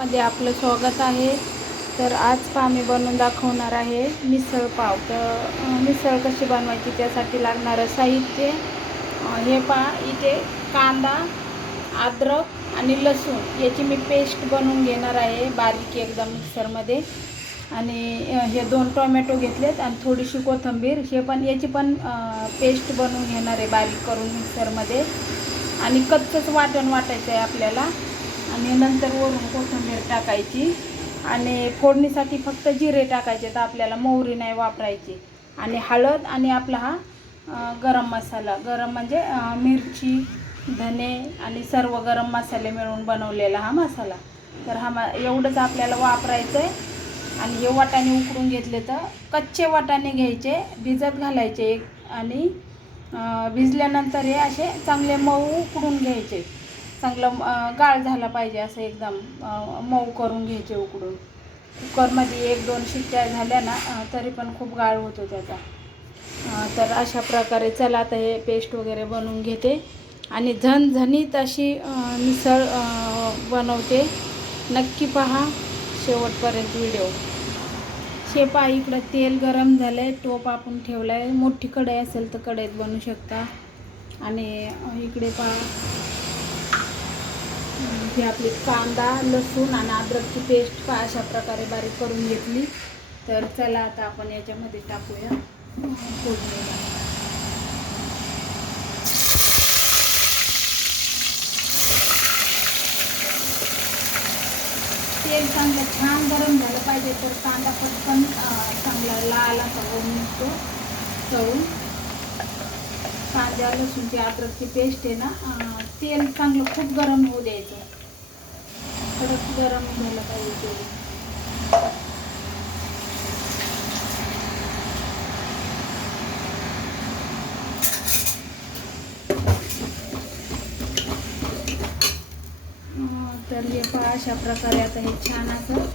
चॅनलमध्ये आपलं स्वागत आहे. तर आज पहा मी बनवून दाखवणार आहे मिसळ पाव. तर मिसळ कशी बनवायची त्यासाठी लागणारं साहित्य हे पहा. इथे कांदा, अद्रक आणि लसूण याची मी पेस्ट बनवून घेणार आहे बारीक एकदम मिक्सरमध्ये. आणि हे 2 टोमॅटो घेतलेत आणि थोडीशी कोथिंबीर, हे पण याची पण पेस्ट बनवून घेणार आहे बारीक करून मिक्सरमध्ये. आणि कच्चंच वाटण वाटायचं आहे आपल्याला. आणि नंतर वरून कोथिंबीर टाकायची आणि फोडणीसाठी फक्त जिरे टाकायचे, तर आपल्याला मोहरी नाही वापरायची. आणि हळद आणि आपला हा गरम मसाला, गरम म्हणजे मिरची, धने आणि सर्व गरम मसाले मिळून बनवलेला हा मसाला. तर एवढंच आपल्याला वापरायचं आहे. आणि हे वाटाणे उकडून घेतले, तर कच्चे वाटाणे घ्यायचे, भिजत घालायचे आणि भिजल्यानंतर हे असे चांगले मऊ उकडून घ्यायचे. चांगलं गाळ झाला पाहिजे, असं एकदम मऊ करून घ्यायचे उकडून. कुकरमध्ये 1-2 शिट्ट्या झाल्या ना तरी पण खूप गाळ होतो त्याचा. तर अशा प्रकारे चला आता हे पेस्ट वगैरे बनवून घेते आणि झणझणीत अशी मिसळ बनवते. नक्की पहा शेवटपर्यंत व्हिडिओ. हे पहा, इकडं तेल गरम झालं आहे, टोप आपण ठेवला आहे. मोठी कढई असेल तर कढईत बनवू शकता. आणि इकडे पहा, ही आपली कांदा, लसूण आणि अद्रकची पेस्ट पहा अशा प्रकारे बारीक करून घेतली. तर चला आता आपण याच्यामध्ये टाकूया फोडणीला. तेल चांगलं छान गरम झालं पाहिजे, तर कांदा पटकन चांगला लाल असा होऊन निघतो तळून. कांदा, लसूणची, अद्रकची पेस्ट आहे ना, तेल चांगलं खूप गरम होऊ द्यायचं, कडक गरम झालं पाहिजे तेल. तर हे पहा अशा प्रकारे आता हे छान असं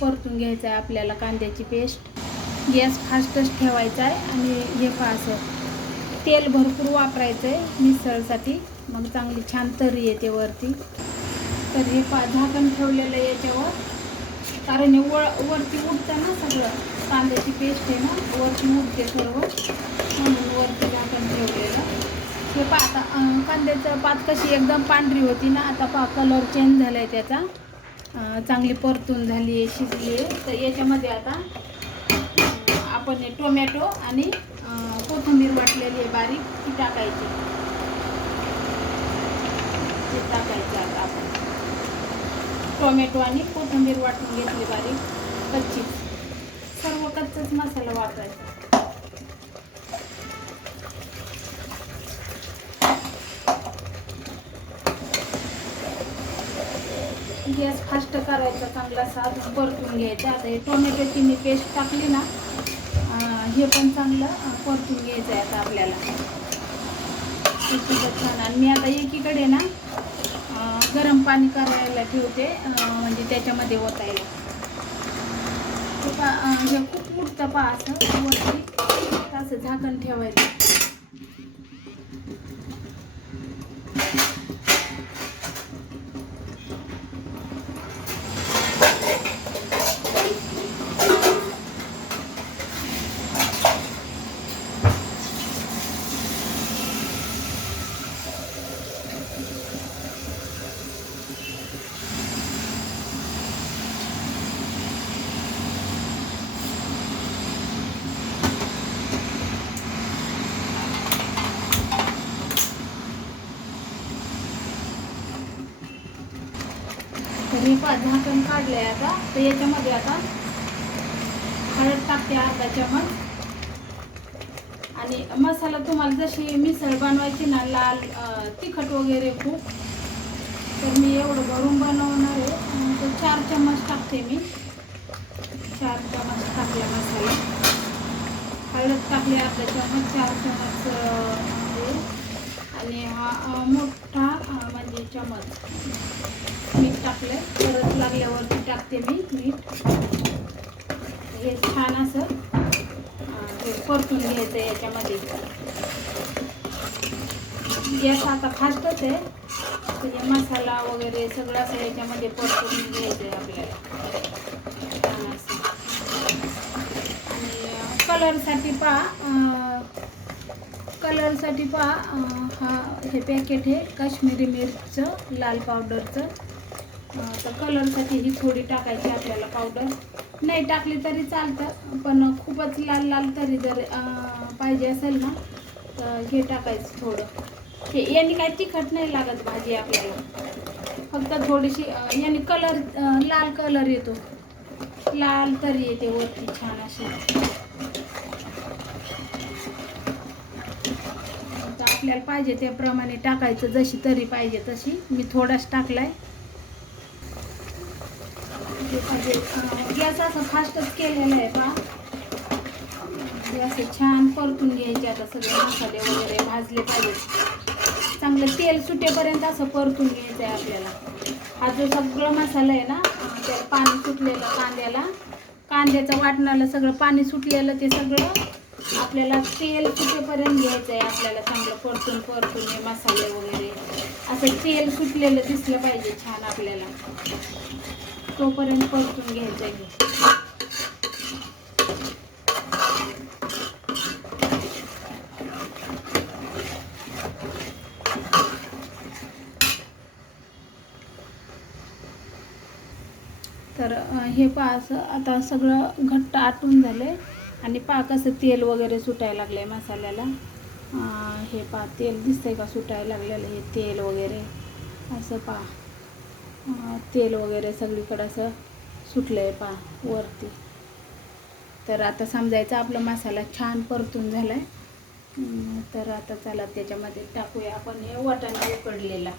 परतून घ्यायचं आहे आपल्याला कांद्याची पेस्ट. गॅस फास्टच ठेवायचा आहे. आणि हे पहा असं तेल भरपूर वापरायचं आहे मिसळसाठी, मग चांगली छान तरी येते वरती. तर हे पहा झाकण ठेवलेलं आहे याच्यावर, कारण हे वरती उडतं ना सगळं, कांद्याची पेस्ट आहे ना वरती उडते सर्व, म्हणून वरती झाकण ठेवलेलं. हे पहा आता कांद्याचं पात कशी एकदम पांढरी होती ना, आता पहा कलर चेंज झाला आहे त्याचा, चांगली परतून झाली आहे, शिजली आहे. तर याच्यामध्ये आता आपण टोमॅटो आणि कोथिंबीर वाटलेली आहे बारीक, ती टाकायची. ते टाकायचं आता आपण टोमॅटो आणि कोथिंबीर वाटून घेतली बारीक, कच्ची, सर्व कच्चाच मसाला वापरायचा. गॅस फास्ट करायचा, चांगला साध परतून घ्यायचा. आता हे टोमॅटोची मी पेस्ट टाकली ना, हे पण चांगलं परतून घ्यायचं आहे आता आपल्याला. छान. आणि मी आता एकीकडे ना गरम पाणी करायला ठेवते, म्हणजे त्याच्यामध्ये ओतायला. हे खूप उडतं पहा असं वरती, असं झाकण ठेवायचं. तर हे झाकण काढलंय आता. तर याच्यामध्ये आता हळद टाकते अर्धा चमच. आणि मसाला तुम्हाला जशी मिसळ बनवायची ना, लाल तिखट वगैरे खूप, तर मी एवढं भरून बनवणार आहे, तर 4 चमच टाकते मी. 4 चमच टाकला मसाला. हळद टाकली अर्धा चमच, 4 चमच आणि हा मोठा म्हणजे चमच मीठ टाकलं. परत लागल्यावरती टाकते मी मीठ. हे छान असं हे परतून घ्यायचं याच्यामध्ये. गॅस आता फास्टच आहे, तर हे मसाला वगैरे सगळं असं याच्यामध्ये परतून घ्यायचं आहे आपल्याला. कलरसाठी हा हे पॅकेट आहे काश्मीरी मिरचं लाल पावडरचं. तर कलरसाठी ही थोडी टाकायची आपल्याला पावडर. नाही टाकली तरी चालतं, पण खूपच लाल लाल तरी जर पाहिजे असेल ना तर हे टाकायचं थोडं. हे याने काही तिखट नाही लागत भाजी आपल्याला, फक्त थोडीशी याने कलर लाल कलर येतो, लाल तरी येते वरती छान अशी. आपल्याला पाहिजे त्याप्रमाणे टाकायचं, जशी तरी पाहिजे तशी. मी थोडाच टाकलाय. गॅस असं फास्टच केलेलं आहे पहा. असं छान परतून घ्यायचे. आता सगळे मसाले वगैरे भाजले पाहिजेत, चांगलं तेल सुटेपर्यंत असं परतून घ्यायचं आहे आपल्याला. हा जो सगळं मसाला आहे ना त्याला पाणी सुटलेलं, कांद्याचं वाटणाला सगळं पाणी सुटलेलं, ते सगळं आपल्याला तेल सुटेपर्यंत घ्यायचं आहे आपल्याला. चांगलं परतून हे मसाले वगैरे असं तेल सुटलेलं दिसलं पाहिजे छान आपल्याला, तोपर्यंत परतून घ्यायचं आहे. तर हे पहा असं आता सगळं घट्ट आटून झाले आणि पहा कसं तेल वगैरे सुटायला लागलं आहे मसाल्याला. हे पहा तेल दिसतंय का सुटायला लागलेलं, हे तेल वगैरे असं पहा. तेल वगैरे सगळीकडं असं सुटलं आहे पहा वरती. तर आता समजायचं आपला मसाला छान परतून झाला आहे. तर आता चला त्याच्यामध्ये टाकूया आपण हे वाटाणा उकडलेला.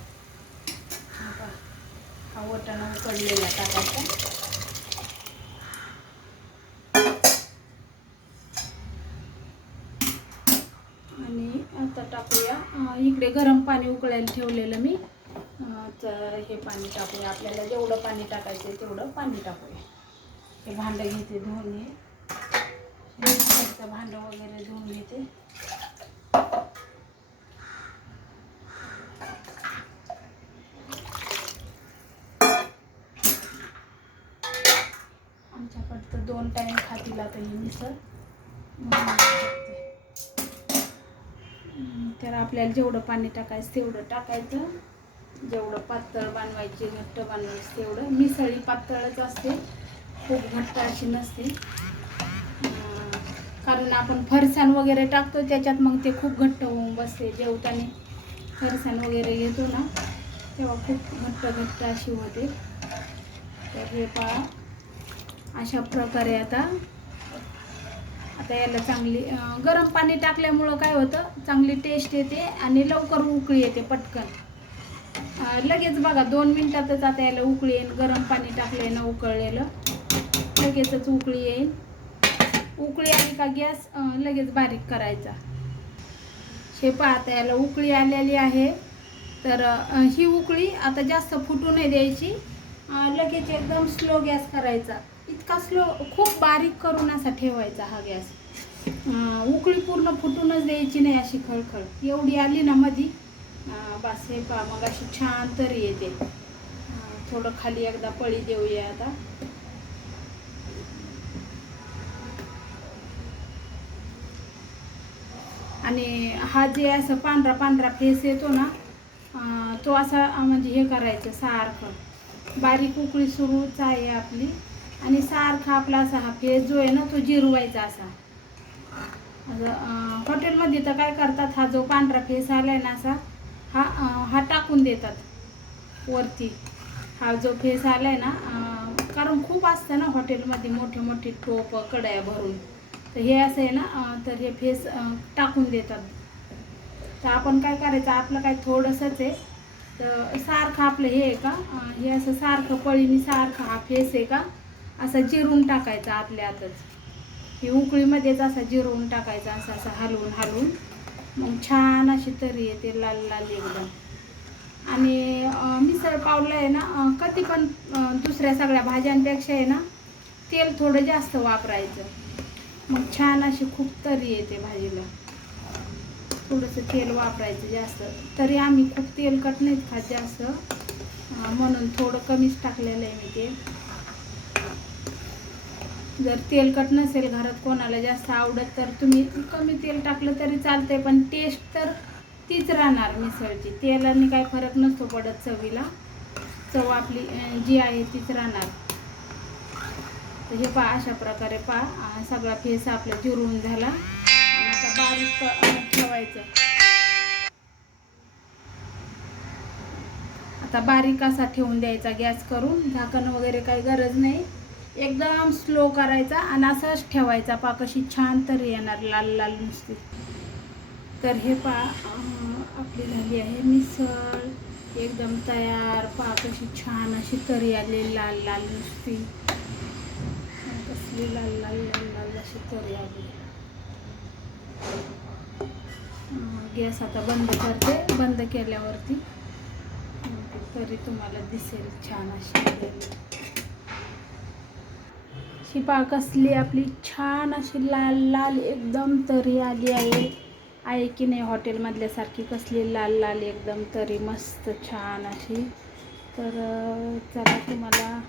हा वाटाणा उकडलेला टाकायचा. आणि आता टाकूया इकडे गरम पाणी उकळायला ठेवलेलं मी. तर हे पाणी टाकूया, आपल्याला जेवढं पाणी टाकायचं तेवढं पाणी टाकूया. हे भांडं घेते धुवून, हे भांडं वगैरे धुवून घेते. आमच्याकडं तर 2 टाईम खातील आता ही मिसळ. तर आपल्याला जेवढं पाणी टाकायचं तेवढं टाकायचं. जेवढं पातळ बनवायची घट्ट बनवायची तेवढं. मिसळ ही पातळच असते, खूप घट्ट अशी नसते. कारण आपण फरसाण वगैरे टाकतो त्याच्यात, मग ते खूप घट्ट होऊन बसते. जेवताना फरसाण वगैरे घेतो ना तेव्हा खूप घट्ट अशी होते. तर हे पहा अशा प्रकारे आता याला चांगली गरम पाणी टाकल्यामुळं काय होतं, चांगली टेस्ट येते आणि लवकर उकळी येते पटकन. लगेच बघा 2 मिनिटातच आता याला उकळी येईल. गरम पाणी टाकले ना उकळलेलं, लगेचच उकळी येईल. उकळी आली का गॅस लगेच बारीक करायचा. हे पहा आता याला उकळी आलेली आहे. तर ही उकळी आता जास्त फुटू नाही द्यायची, लगेच एकदम स्लो गॅस करायचा. इतका स्लो, खूप बारीक करून असा ठेवायचा हा गॅस. उकळी पूर्ण फुटूनच द्यायची नाही, अशी खळखळ एवढी आली ना मधी बस. हे पहा मग अशी छान तरी येते. थोडं खाली एकदा पळी देऊया आता. आणि हा जे असं पांढरा पांढरा फेस येतो ना तो असा म्हणजे हे करायचं सारखं. बारीक उकळी सुरूच आहे आपली आणि सारखा आपला असा हा फेस जो आहे ना तो जिरवायचा असा. हॉटेलमध्ये तर काय करतात, हा जो पांढरा फेस आलाय ना असा हा टाकून देतात वरती. हा जो फेस आलाय ना, कारण खूप असतं ना हॉटेलमध्ये मोठे मोठे टोप कढया भरून, तर हे असं आहे ना तर हे फेस टाकून देतात. तर आपण काय करायचं, आपलं काय थोडंसंच आहे तर सारखं आपलं हे आहे का हे असं सारखं पळीने सारखं हा फेस आहे का असा जिरून टाकायचा आपल्या हातच. हे उकळीमध्येच असा जिरवून टाकायचा, असं असं हलवून मग छान अशी तरी येते लाल लाल एकदम. आणि मिसळ पावला आहे ना कधी पण दुसऱ्या सगळ्या भाज्यांपेक्षा आहे ना तेल थोडं जास्त वापरायचं, मग छान अशी खूप तरी येते भाजीला. थोडंसं तेल वापरायचं जास्त. तरी आम्ही खूप तेलकट नाहीत खात जास्त, म्हणून थोडं कमीच टाकलेलं आहे मी तेल. जर तेलकट नसेल घरात कोणाला जास्त आवडत तर तुम्ही कमी तेल टाकलं तरी चालतंय, पण टेस्ट तर तीच राहणार मिसळची. तेलाने काय फरक नसतो पडत चवीला, चव आपली जी आहे तीच राहणार. तर हे पहा अशा प्रकारे पहा सगळा फेस आपला जिरवून झाला. आणि आता बारीक ठेवायचं. आता बारीक असा ठेवून द्यायचा गॅस करून, झाकण वगैरे काही गरज नाही, एकदम स्लो करायचा आणि असाच ठेवायचा. पा कशी छान तरी येणार लाल लाल नुसती. तर हे पा आपली झाली आहे मिसळ एकदम तयार. पा कशी छान अशी तरी आली लाल लाल नुसती, कसली लाल लाल लाल लाल अशी तरी आली. गॅस आता बंद करते. बंद केल्यावरती तरी तुम्हाला दिसेल छान अशी शिपा कसली आपली छान अशी लाल लाल एकदम तरी आली आहे की नाही हॉटेलमधल्यासारखी. कसली लाल लाल एकदम तरी मस्त छान अशी. तर चला तुम्हाला